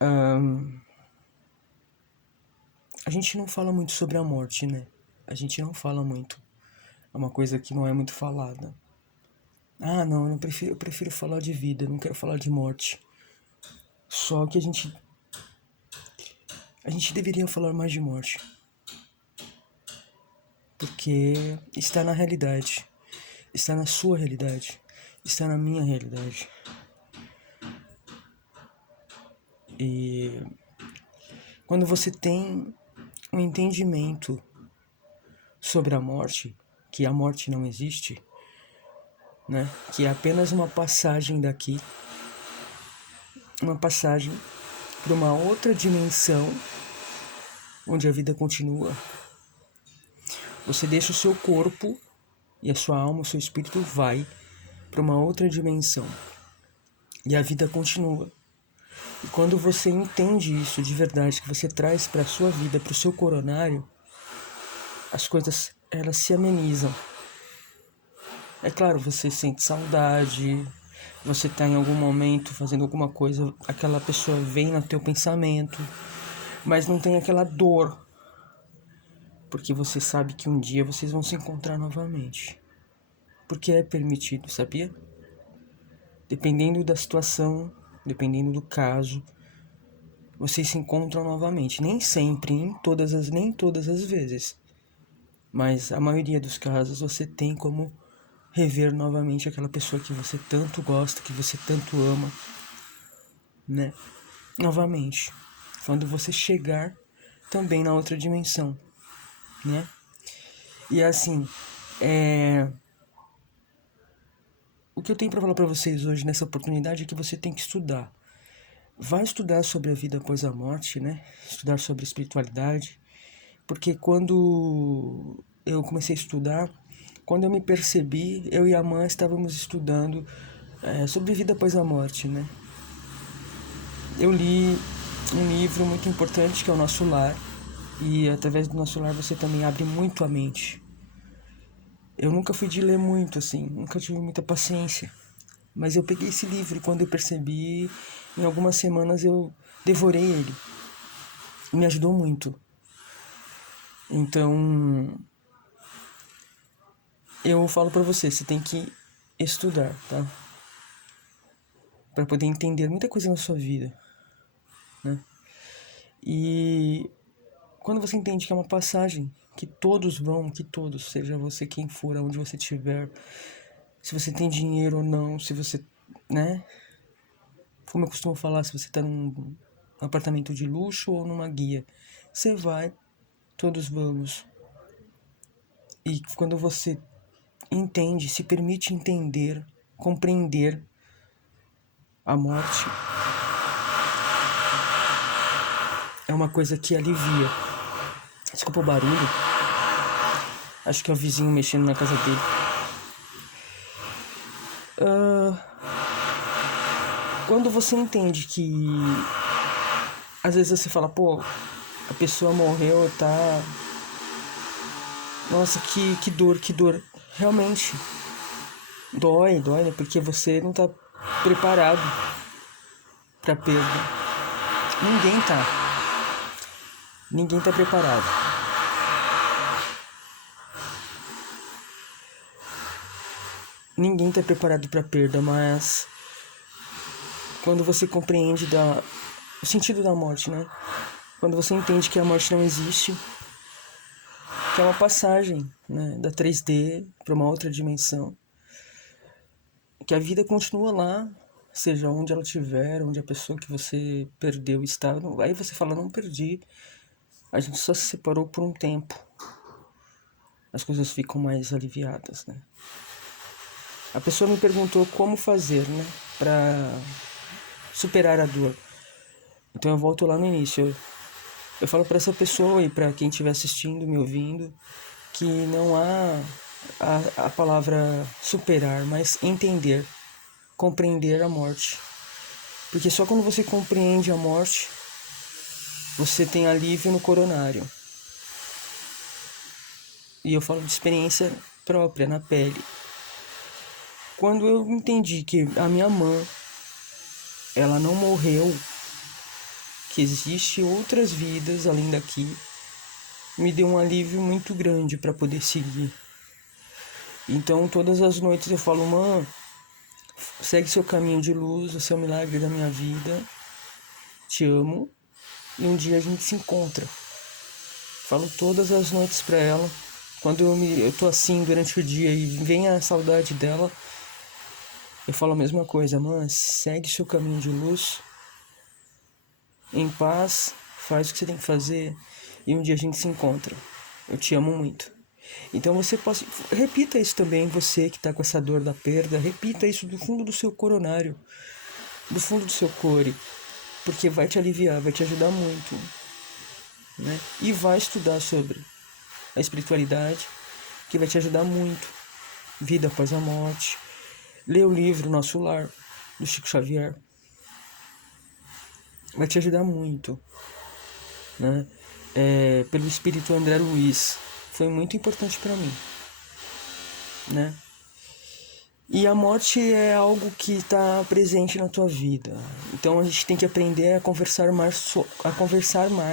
Ahn, a gente não fala muito sobre a morte, né? A gente não fala muito. É uma coisa que não é muito falada. Ah, não, eu prefiro falar de vida, eu não quero falar de morte. Só que a gente deveria falar mais de morte, porque está na realidade, está na sua realidade, está na minha realidade. E quando você tem um entendimento sobre a morte, que a morte não existe, né? Que é apenas uma passagem daqui, uma passagem para uma outra dimensão onde a vida continua. Você deixa o seu corpo e a sua alma, o seu espírito vai para uma outra dimensão e a vida continua. E quando você entende isso de verdade, que você traz para a sua vida, para o seu coronário, as coisas elas se amenizam. É claro, você sente saudade, você tá em algum momento fazendo alguma coisa, aquela pessoa vem no teu pensamento, mas não tem aquela dor, porque você sabe que um dia vocês vão se encontrar novamente. Porque é permitido, sabia? Dependendo da situação, dependendo do caso, vocês se encontram novamente. Nem sempre, nem todas as vezes. Mas a maioria dos casos você tem como rever novamente aquela pessoa que você tanto gosta, que você tanto ama, né? Novamente. Quando você chegar também na outra dimensão, né? E assim, o que eu tenho para falar para vocês hoje nessa oportunidade é que você tem que estudar. Vai estudar sobre a vida após a morte, né? Estudar sobre espiritualidade. Porque quando eu comecei a estudar, quando eu me percebi, eu e a mãe estávamos estudando sobre vida após a morte, né? Eu li um livro muito importante que é o Nosso Lar. E através do Nosso Lar você também abre muito a mente. Eu nunca fui de ler muito, assim, nunca tive muita paciência. Mas eu peguei esse livro e quando eu percebi, em algumas semanas eu devorei ele. E me ajudou muito. Então, eu falo pra você tem que estudar, tá? Pra poder entender muita coisa na sua vida, né? E quando você entende que é uma passagem, que todos vão, que todos, seja você quem for, aonde você estiver, se você tem dinheiro ou não, se você, né? Como eu costumo falar, se você tá num apartamento de luxo ou numa guia, você vai, todos vamos. E quando você entende, se permite entender, compreender a morte, é uma coisa que alivia. Desculpa o barulho. Acho que é o vizinho mexendo na casa dele. Quando você entende que às vezes você fala, pô, a pessoa morreu, tá. Nossa, que dor, que dor. Realmente. Dói, né? Porque você não tá preparado pra perda. Ninguém tá. Ninguém tá preparado. Ninguém tá preparado pra perda, mas quando você compreende o sentido da morte, né? Quando você entende que a morte não existe, que é uma passagem, né, da 3D para uma outra dimensão, que a vida continua lá, seja onde ela estiver, onde a pessoa que você perdeu está. Aí você fala, não perdi, a gente só se separou por um tempo. As coisas ficam mais aliviadas, né? A pessoa me perguntou como fazer, né, para superar a dor. Então eu volto lá no início. Eu falo para essa pessoa e para quem estiver assistindo, me ouvindo, que não há a palavra superar, mas entender, compreender a morte. Porque só quando você compreende a morte, você tem alívio no coronário. E eu falo de experiência própria, na pele. Quando eu entendi que a minha mãe, ela não morreu, que existe outras vidas além daqui, me deu um alívio muito grande para poder seguir. Então todas as noites eu falo, mãe, segue seu caminho de luz, você é o milagre da minha vida, te amo, e um dia a gente se encontra. Falo todas as noites pra ela. Quando eu tô assim durante o dia e vem a saudade dela, eu falo a mesma coisa, mãe, segue seu caminho de luz, em paz, faz o que você tem que fazer, e um dia a gente se encontra. Eu te amo muito. Então repita isso também, você que tá com essa dor da perda, repita isso do fundo do seu coronário, do fundo do seu core, porque vai te aliviar, vai te ajudar muito, né? E vai estudar sobre a espiritualidade, que vai te ajudar muito. Vida após a morte. Lê o livro Nosso Lar, do Chico Xavier. Vai te ajudar muito, né? Pelo espírito André Luiz. Foi muito importante para mim, né? E a morte é algo que está presente na tua vida. Então a gente tem que aprender a conversar mais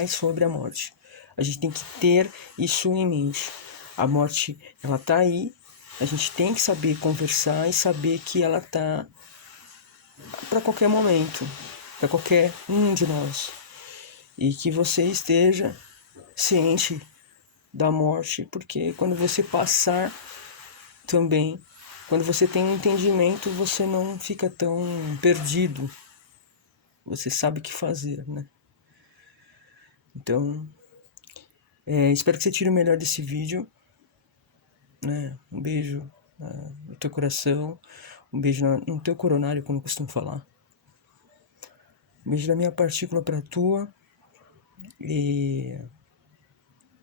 sobre a morte. A gente tem que ter isso em mente. A morte, ela tá aí. A gente tem que saber conversar e saber que ela tá para qualquer momento, para qualquer um de nós. E que você esteja ciente da morte, porque quando você passar também, quando você tem um entendimento, você não fica tão perdido. Você sabe o que fazer, né? Então, espero que você tire o melhor desse vídeo, né? Um beijo no teu coração, um beijo no teu coronário, como eu costumo falar. Um beijo da minha partícula pra tua e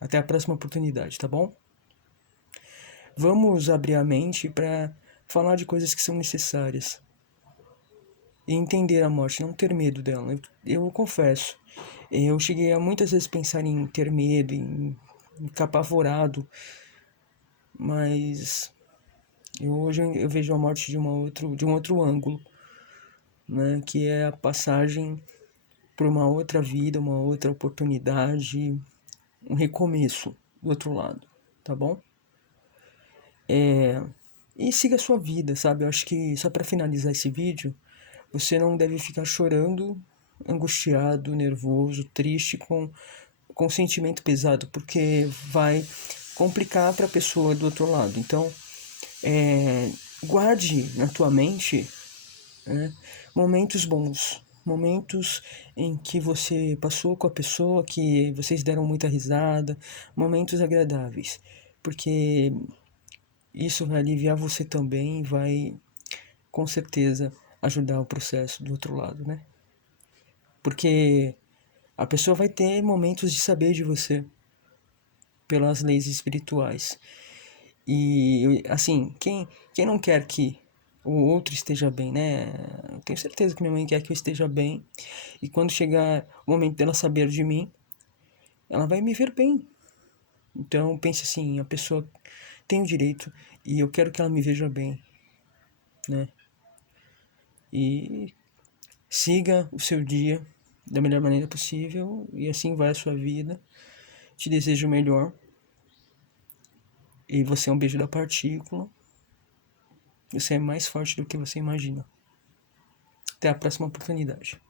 até a próxima oportunidade, tá bom? Vamos abrir a mente para falar de coisas que são necessárias e entender a morte, não ter medo dela. Eu confesso, eu cheguei a muitas vezes pensar em ter medo, em ficar apavorado, mas hoje eu vejo a morte de um outro ângulo, né, que é a passagem por uma outra vida, uma outra oportunidade, um recomeço do outro lado, tá bom? E siga a sua vida, sabe? Eu acho que, só para finalizar esse vídeo, você não deve ficar chorando, angustiado, nervoso, triste, com sentimento pesado, porque vai complicar para a pessoa do outro lado. Então, guarde na tua mente, né, momentos bons, momentos em que você passou com a pessoa, que vocês deram muita risada, momentos agradáveis, porque isso vai aliviar você também e vai, com certeza, ajudar o processo do outro lado, né? Porque a pessoa vai ter momentos de saber de você pelas leis espirituais. E, assim, quem não quer que o outro esteja bem, né? Eu tenho certeza que minha mãe quer que eu esteja bem. E quando chegar o momento dela saber de mim, ela vai me ver bem. Então, pense assim, a pessoa tem o direito e eu quero que ela me veja bem, né? E siga o seu dia da melhor maneira possível e assim vai a sua vida. Te desejo o melhor. E você é um beijo da partícula. Você é mais forte do que você imagina. Até a próxima oportunidade.